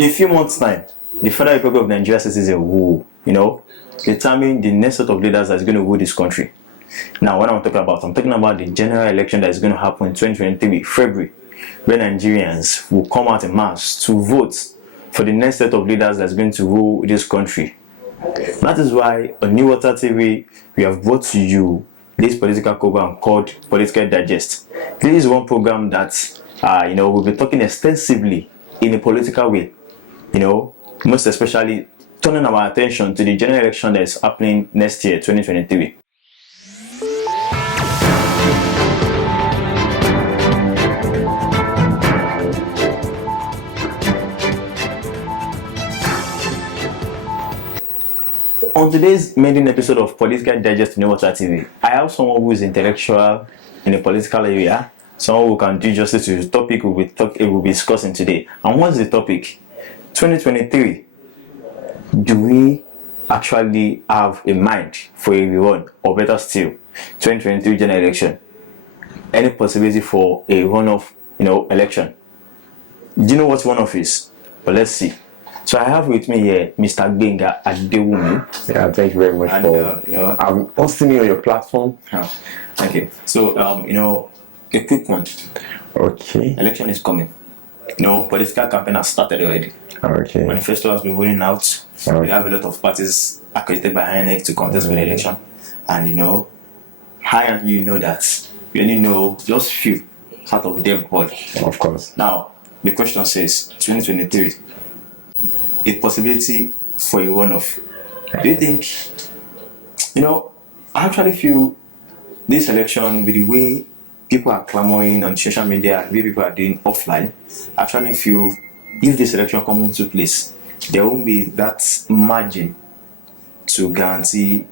in a few months' time, the Federal Republic of Nigeria citizen will, determine the next set of leaders that's going to rule this country. Now, what I'm talking about the general election that is going to happen in 2023, February, where Nigerians will come out in mass to vote for the next set of leaders that's going to rule this country. That is why on New Water TV, we have brought to you this political program called Political Digest. This is one program that, we'll be talking extensively in a political way, most especially turning our attention to the general election that is happening next year, 2023. On today's maiden episode of Political Digest New Water TV, I have someone who is intellectual in the political area, someone who can do justice to the topic we'll be discussing today. And what's the topic? 2023. Do we actually have a mind for a rerun, or better still, 2023 general election? Any possibility for a runoff, election? Do you know what runoff is? But let's see. So I have with me here Mr. Gbenga Adewumi. Yeah, thank you very much for hosting me on your platform. Oh, thank you. So, a quick one. Okay. Election is coming. Political campaign has started already. Okay. Manifesto has been rolling out. Okay. We have a lot of parties accredited by INEC to contest for the election. And, I and you know that we only know just few out of them all. Of course. Now, the question says, 2023. A possibility for a runoff. Do you think, I actually feel this election, with the way people are clamoring on social media, the way people are doing offline, I actually feel if this election comes into place, there won't be that margin to guarantee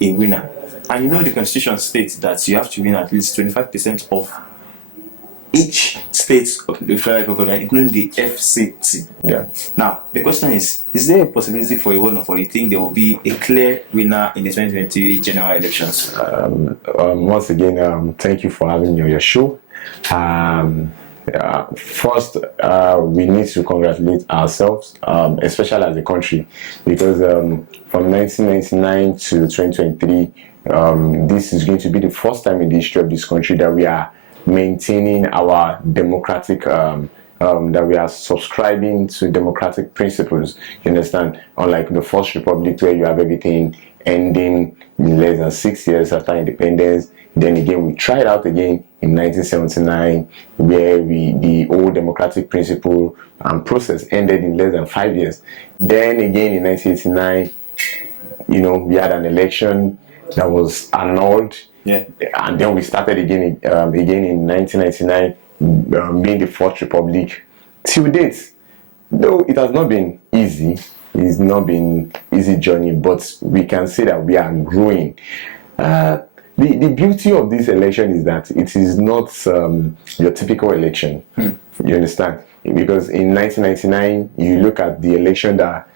a winner. And the Constitution states that you have to win at least 25% of each state of the federal government, including the FCT. Yeah. Now, the question is there a possibility for a runoff, or you think there will be a clear winner in the 2023 general elections? Once again, thank you for having me on your show. First, we need to congratulate ourselves, especially as a country, because from 1999 to 2023, this is going to be the first time in the history of this country that we are maintaining our democratic, that we are subscribing to democratic principles. You understand? Unlike the First Republic, where you have everything ending in less than 6 years after independence. Then again, we tried out again in 1979, where the old democratic principle and process ended in less than 5 years. Then again in 1989, we had an election that was annulled. Yeah. And then we started again in 1999, being the Fourth Republic. Till date, though it has not been easy, it's not been easy journey, but we can say that we are growing. The beauty of this election is that it is not your typical election. You understand? Because in 1999, you look at the election that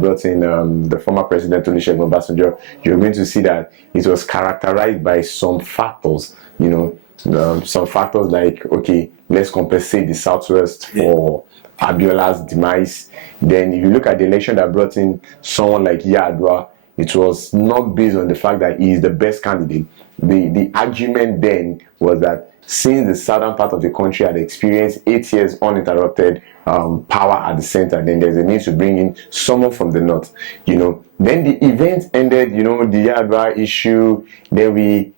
brought in the former president Olusegun Obasanjo, you're going to see that it was characterized by some factors, some factors like, okay, let's compensate the Southwest for Abiola's demise. Then if you look at the election that brought in someone like Yar'Adua, it was not based on the fact that he is the best candidate. The argument then was that since the southern part of the country had experienced 8 years uninterrupted power at the center, then there's a need to bring in someone from the north. Then the event ended, the Yar'Adua issue. Then we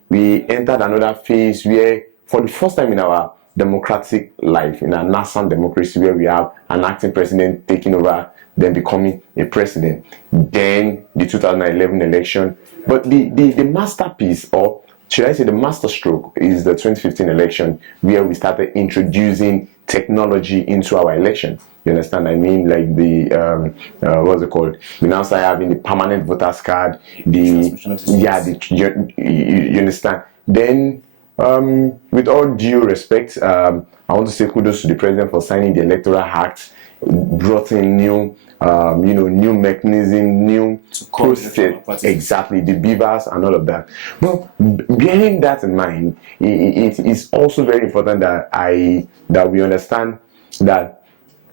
entered another phase where, for the first time in our democratic life, in our nascent democracy, where we have an acting president taking over, then becoming a president. Then the 2011 election. But the masterpiece, or should I say the masterstroke, is the 2015 election, where we started introducing technology into our election. You understand? I mean, like the what's it called? We now start having the permanent voters card. You understand? Then, with all due respect, I want to say kudos to the president for signing the Electoral Act. Brought in new mechanism, new process, exactly, the beavers and all of that. Well, bearing that in mind, it is also very important that we understand that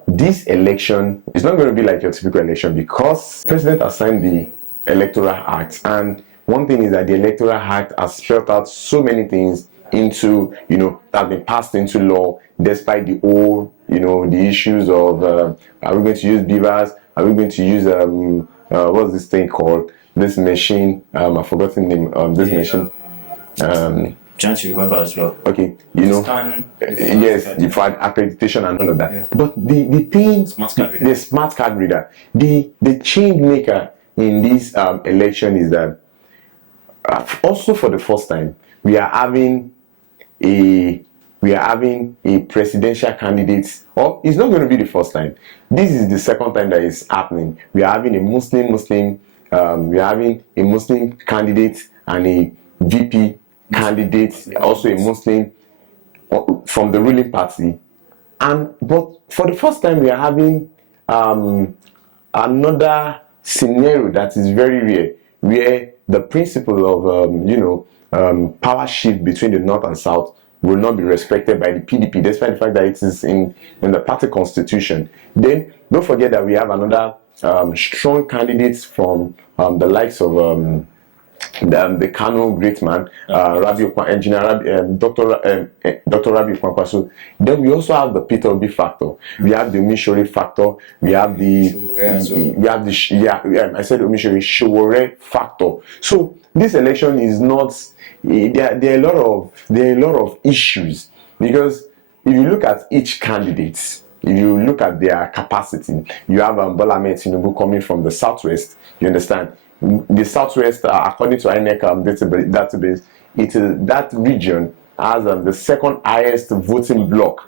this election is not going to be like your typical election because the president has signed the Electoral Act, and one thing is that the Electoral Act has spelled out so many things into, that have been passed into law, despite the old, the issues of are we going to use beavers? Are we going to use what's this thing called? This machine? I've forgotten the name. This machine. Trying to remember as well. Okay, yes, for accreditation and all of that. Yeah. But the thing, Smart card reader. the smart card reader, the change maker in this election is that also for the first time we are having a presidential candidate, or it's not going to be the first time. This is the second time that is happening. We are having a Muslim, we are having a Muslim candidate and a VP candidate, also a Muslim from the ruling party. But for the first time, we are having another scenario that is very rare, where the principle of power shift between the North and South will not be respected by the PDP, despite the fact that it is in the party constitution. Then don't forget that we have another strong candidates from the likes of the Kano great man, Dr. Rabi Kwankwaso. Then we also have the Peter Obi factor. We have the Omishore factor. We have the I said Omishore Showore factor. So this election is not. There are a lot of issues, because if you look at each candidate, if you look at their capacity, you have Bola Ahmed Tinubu coming from the southwest. You understand? The southwest, according to INEC database, that region has the second highest voting bloc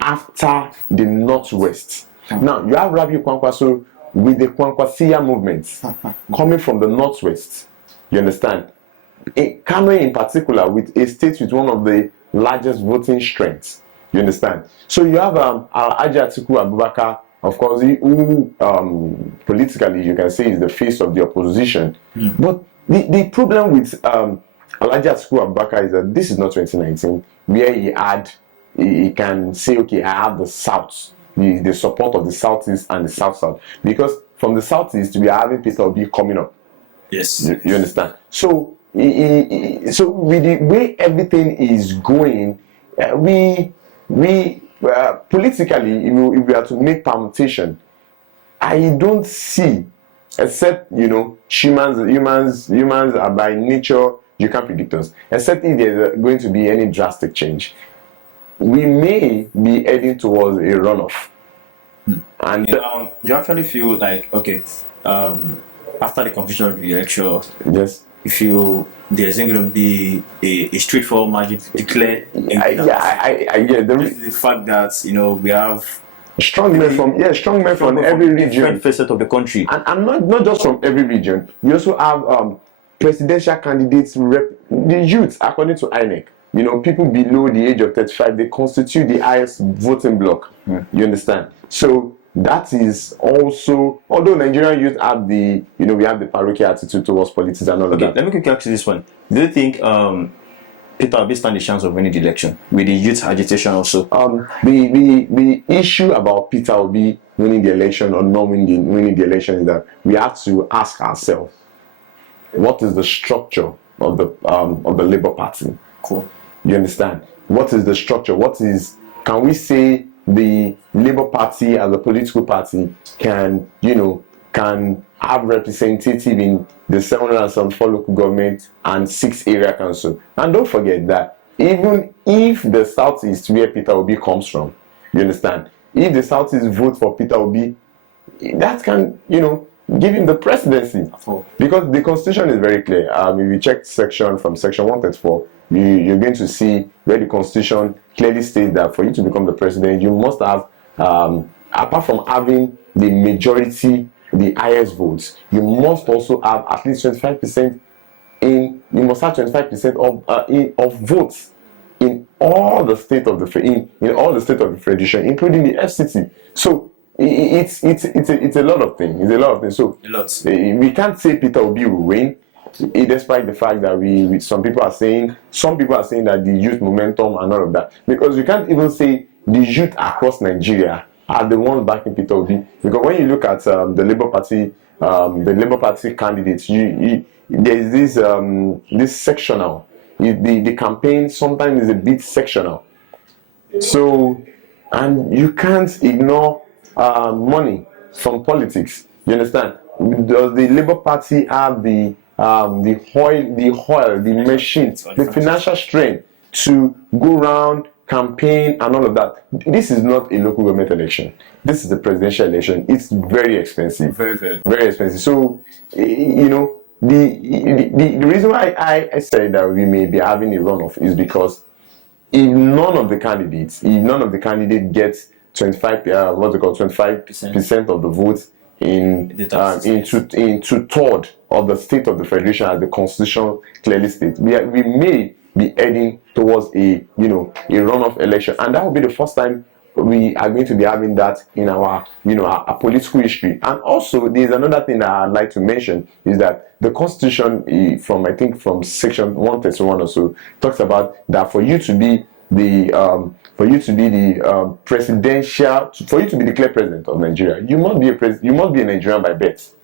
after the northwest. Now you have Rabi Kwankwaso with the Kwankwasiya movement coming from the northwest. You understand? Kano in particular, with a state with one of the largest voting strengths. You understand? So you have Alhaji Atiku Abubakar, of course, who politically you can say is the face of the opposition. But the problem with Alhaji Atiku Abubakar is that this is not 2019, where he can say, okay, I have the South, the support of the Southeast and the South, because from the Southeast we are having Peter Obi coming up. Yes. You understand? So with the way everything is going, we politically, if we are to make permutation, I don't see, except humans are by nature, you can't predict us, except if there's going to be any drastic change. We may be heading towards a runoff. And you actually feel like, okay, after the completion of the election, yes, there isn't going to be a straightforward margin to declare. The fact that we have strong men from every region, different facets of the country, and not just from every region. We also have presidential candidates, the youth, according to INEC. People below the age of 35, they constitute the highest voting bloc. You understand? So that is also, although Nigerian youth have we have the parochial attitude towards politics and all of that. Let me quickly ask you this one. Do you think Peter Obi stand a chance of winning the election with the youth agitation also? The issue about Peter Obi winning the election or not winning the election is that we have to ask ourselves, what is the structure of the Labour Party? Cool. You understand? What is the structure? Can we say the Labour Party as a political party can have representative in the 704 local government and 6 area council? And don't forget that even if the Southeast, where Peter Obi comes from, you understand, if the Southeast vote for Peter Obi, that can give him the presidency. Because the constitution is very clear. If you check section 134, you're going to see where the constitution clearly states that for you to become the president, you must have, apart from having the majority, the highest votes, you must also have at least 25% you must have 25% of votes in all the state of the in all the state of the federation, including the FCT. So it's a lot of things. It's a lot of things. So we can't say Peter Obi will win, despite the fact that some people are saying that the youth momentum and all of that, because you can't even say the youth across Nigeria are the ones backing Peter Obi. Because when you look at the Labour Party candidates, there is this sectional. The campaign sometimes is a bit sectional. So, and you can't ignore money from politics. You understand? Does the Labour Party have the machine, the financial strength to go around, campaign, and all of that? This is not a local government election. This is a presidential election. It's very expensive. Very expensive. So, you know, the reason why I said that we may be having a runoff is because if none of the candidates gets 25% of the votes in two-thirds of the state of the federation, as the constitution clearly states, we may be heading towards a runoff election, and that will be the first time we are going to be having that in our political history. And also, there is another thing that I'd like to mention is that the constitution, from section 131 or so, talks about that for you to be the declared president of Nigeria, you must be a Nigerian by birth.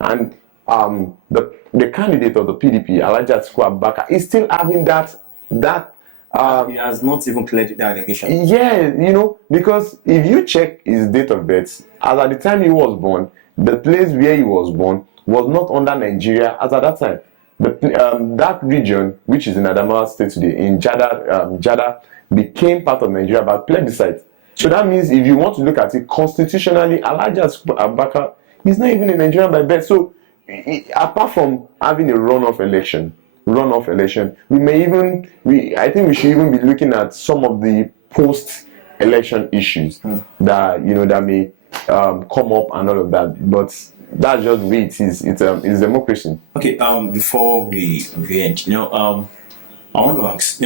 And the candidate of the PDP, Alhaji Atiku Abubakar, is still having that. He has not even cleared that allegation. Yeah, because if you check his date of birth, as at the time he was born, the place where he was born was not under Nigeria as at that time. That region, which is in Adamawa State today, in Jada, became part of Nigeria by plebiscite. So that means if you want to look at it constitutionally, Alhaji Atiku Abubakar is not even a Nigerian by birth. So apart from having a runoff election, I think we should even be looking at some of the post-election issues that may come up and all of that. But that's just the way it is. It's democracy. Okay. Before we end, I want to ask.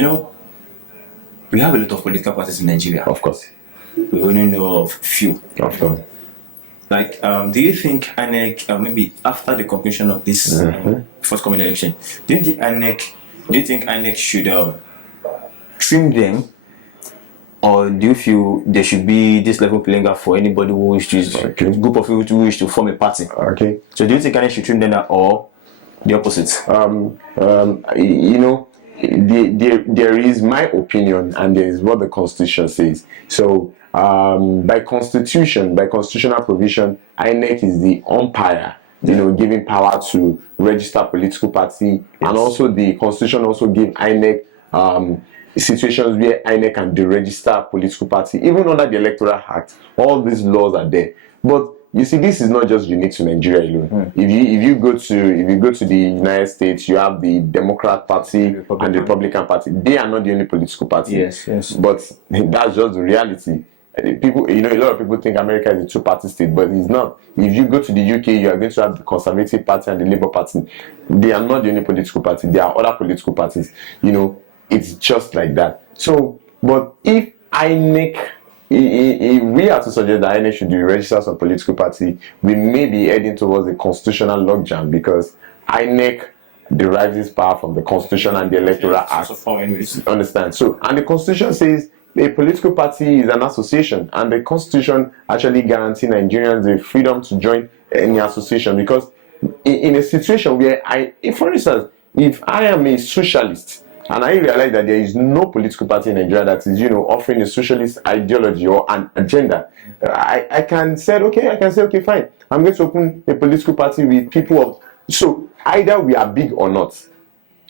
We have a lot of political parties in Nigeria. Of course. We only know of few. Of course. Like, do you think INEC, maybe after the conclusion of this forthcoming election, do you think INEC should trim them, or do you feel there should be this level playing out for anybody who wishes to, group of people who wish to form a party? Okay. So do you think INEC should trim them, or the opposite? There is my opinion, and there is what the Constitution says. So, by constitutional provision, INEC is the umpire, giving power to register political party, yes. And also the Constitution also gives INEC situations where INEC can deregister political party, even under the Electoral Act. All these laws are there, but you see, this is not just unique to Nigeria alone. If you go to the United States, you have the Democrat Party and the Republican Party. They are not the only political party. Yes. But that's just the reality. People, a lot of people think America is a two-party state, but it's not. If you go to the UK, you are going to have the Conservative Party and the Labour Party. They are not the only political party. There are other political parties. It's just like that. So, but if INEC, if we are to suggest that INEC should register some political party, we may be heading towards a constitutional logjam, because INEC derives its power from the Constitution and the Electoral Act. Understand? So, and the Constitution says a political party is an association, and the Constitution actually guarantees Nigerians the freedom to join any association. Because in a situation where for instance, if I am a socialist, and I realize that there is no political party in Nigeria that is, offering a socialist ideology or an agenda, I can say, okay, fine. I'm going to open a political party with people so either we are big or not.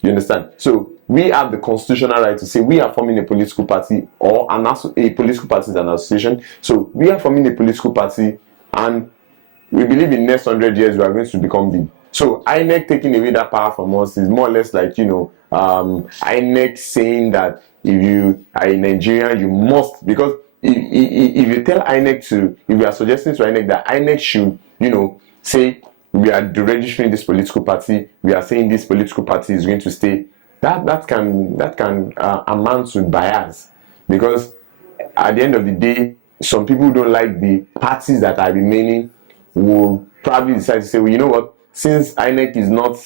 You understand? So we have the constitutional right to say we are forming a political party, or a political party is an association. So we are forming a political party, and we believe in the next 100 years we are going to become big. So INEC taking away that power from us is more or less like, INEC saying that if you are a Nigerian, you must, because if you tell INEC if you are suggesting to INEC that INEC should, say we are deregistering this political party, we are saying this political party is going to stay, that can amount to bias, because at the end of the day, some people who don't like the parties that are remaining will probably decide to say, well, you know what, since INEC is not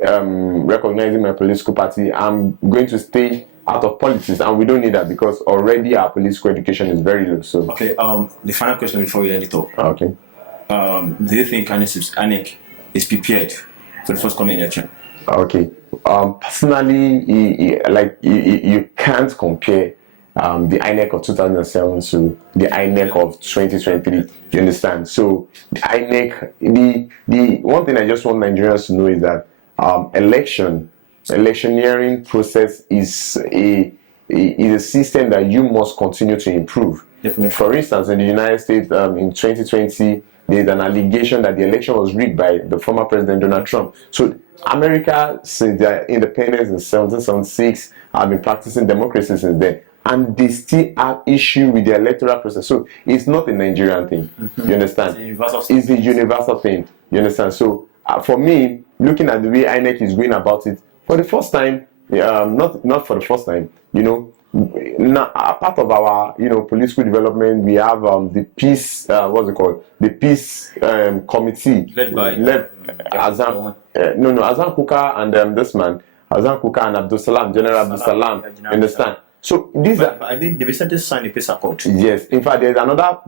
recognizing my political party, I'm going to stay out of politics, and we don't need that because already our political education is very low. So Okay. The final question before we end it up. okay. Do you think INEC is prepared for the forthcoming election? Okay. Personally, you can't compare the INEC of 2007 to the INEC of 2023. You understand? So the INEC, the one thing I just want Nigerians to know is that electioneering process is a system that you must continue to improve. Definitely. For instance, in the United States, in 2020, there's an allegation that the election was rigged by the former President Donald Trump. So America, since their independence in 1776, have been practicing democracy since then, and they still have issue with the electoral process. So it's not a Nigerian thing. You understand? It's a universal thing. You understand? So for me, looking at the way INEC is going about it, for the first time, not for the first time, now, a part of our political development, we have the peace the peace committee led Azan Azan Kuka and this man Azan Kuka and Abdul Salam, General Abdul Salam. Understand? So these are, I think they recently signed a peace accord. yes, in fact there's another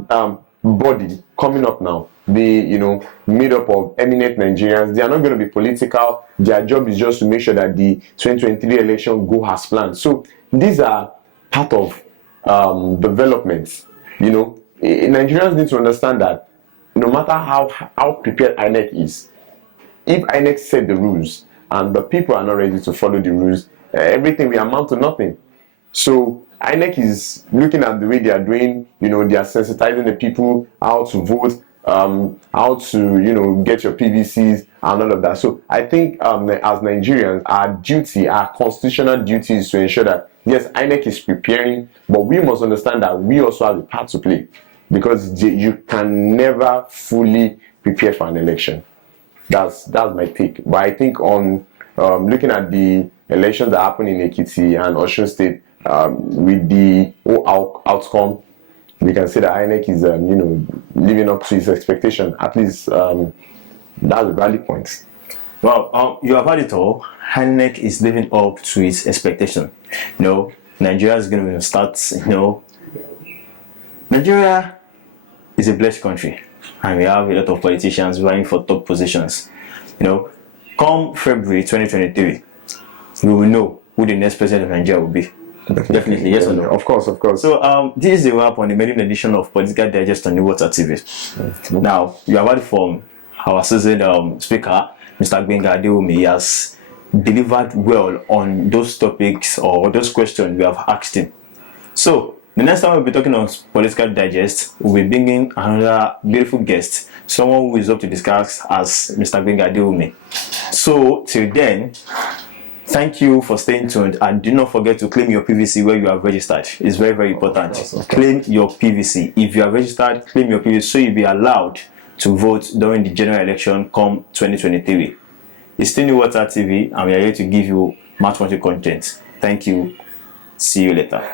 body coming up now, made up of eminent Nigerians. They are not going to be political. Their job is just to make sure that the 2023 election go as planned. So these are part of developments. Nigerians need to understand that no matter how prepared INEC is, if INEC set the rules and the people are not ready to follow the rules, everything will amount to nothing. So INEC is looking at the way they are doing. They are sensitizing the people how to vote, how to get your PVCs and all of that. So I think as Nigerians, our constitutional duty is to ensure that yes, INEC is preparing, but we must understand that we also have a part to play, because you can never fully prepare for an election. That's my take. But I think on looking at the elections that happened in Ekiti and Osun State, with the whole outcome, we can say that INEC is living up to its expectation. At least that's a valid point. Well, you have heard it all. INEC is living up to its expectation. Nigeria is going to start. Nigeria is a blessed country, and we have a lot of politicians vying for top positions. Come February 2023, we will know who the next president of Nigeria will be. Definitely, yes or no? Of course. So, this is the wrap on the maiden edition of Political Digest on New Water TV. Now, you have heard from our seasoned speaker, Mr. Gbenga Adewumi. He has delivered well on those topics or those questions we have asked him. So, the next time we'll be talking on Political Digest, we'll be bringing another beautiful guest, someone who is up to discuss as Mr. Gbenga Adewumi. So, till then, thank you for staying tuned, and do not forget to claim your PVC where you are registered. It's very, very important. Claim your PVC. If you are registered, claim your PVC so you'll be allowed to vote during the general election come 2023. It's still New Water TV, and we are here to give you much content. Thank you. See you later.